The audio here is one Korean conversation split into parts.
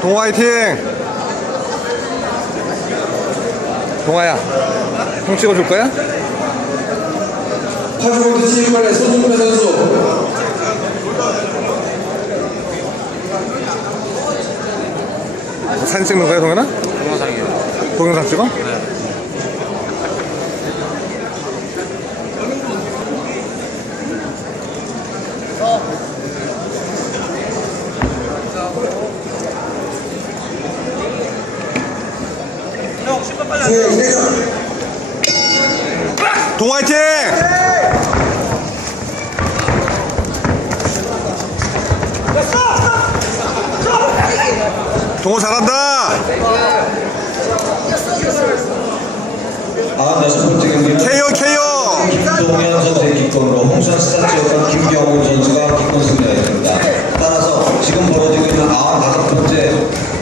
동화 화이팅! 동화야, 형 찍어줄 거야? 파주골드 7번의 손준배 선수 사진 찍는 거야, 동현아? 동영상이에요. 동영상 찍어? 동화 화이팅! 동호 잘한다! 아 번째 경기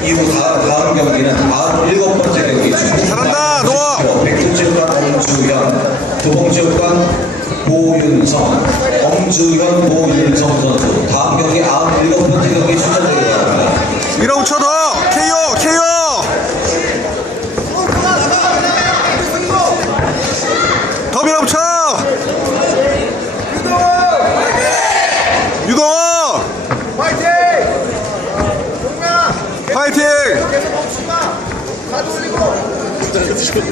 이후 다, 다음 경기는 97번째 경기 잘한다, 동호! 백두체육관 엄주현 도봉체육관 고윤성 엄주현 고윤성 선수 다음 경기 97번째 경기 출전되기 바랍니다. 밀어붙여 더! KO! 더 밀어붙여! 유동호! 파이팅! 동아! 파이팅! 계속 멈추마! 가도 올리고! 힘내 동호야! 바로 해, 바로 수비해! 아, 바로 들어가지 말라니까. 자, 유동호! 유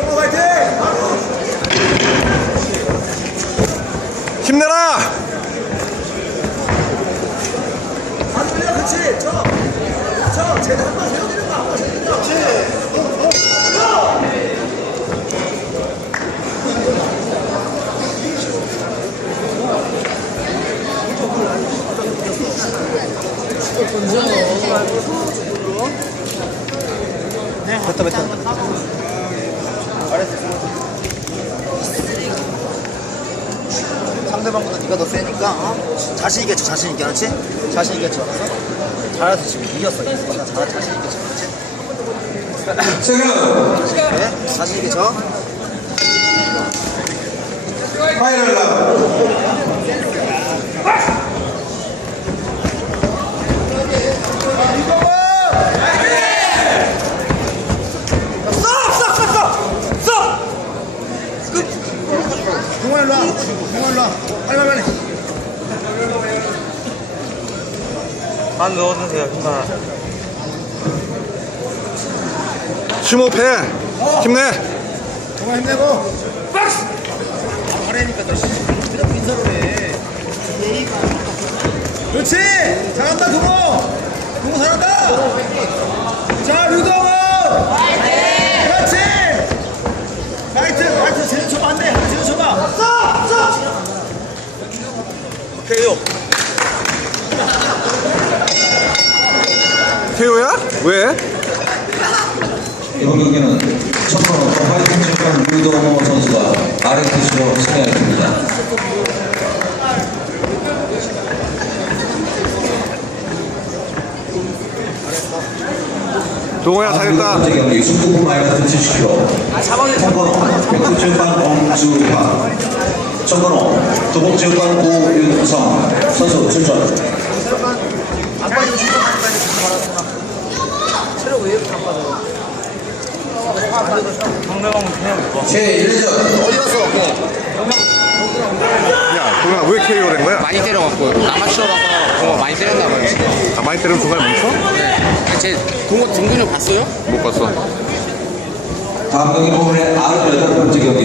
동호 파이팅! 힘내라! 안 돌려, 그치? 저! 한번 거, 한번 세워주는 거. 그치? 상대방보다 네가 더 세니까 어? 자신 쳐 자신 있게 그렇지? 자신 있게 쳐 알았어? 잘해서 지금 이겼어 이겼어 나 잘, 자신 있게 쳐 그렇지? 세금 그래? 자신 있게 쳐 파이널 라운드 동아 일로 와. 동아 일로 와. 빨리 빨리 빨리. 반 넣어주세요, 힘나. 심호흡해! 힘내! 동아 힘내고. 박스! 하래니까 너 씨. 그냥 인사로 해. 그렇지! 잘한다 동호! 동호 잘한다! 자 류동호! 그렇지! 라이트! 라이트 제대로 쳐봐 안돼! 하나 제대로 쳐봐! 쏴! 쏴! KO. KO야? 왜? 이번 경기는 첫 번째 화이팅 체육관 유동호 선수가 RNTC로 승리하였습니다. 동호야 잘했다! 번째 경기 숙구부 마이너스 70kg 청번호 백두체육관 엄주화 청번호 도봉체육관 고윤성 선수 출전 안 빠지고 출전하는 거니 무슨 말하구나 체력 왜 이렇게 안 빠져 상대방 그냥 뭐. 제 1전 어디 갔어? 야 동현아 왜 KO 된 거야? 많이 때려갖고 아마추어라서 동호 많이 때렸나 봐요. 아, 많이 때리면 중간에 멈춰? 네. 제 동호 등근육 봤어요? 못 봤어 다음 경기 부분의 98번째 경기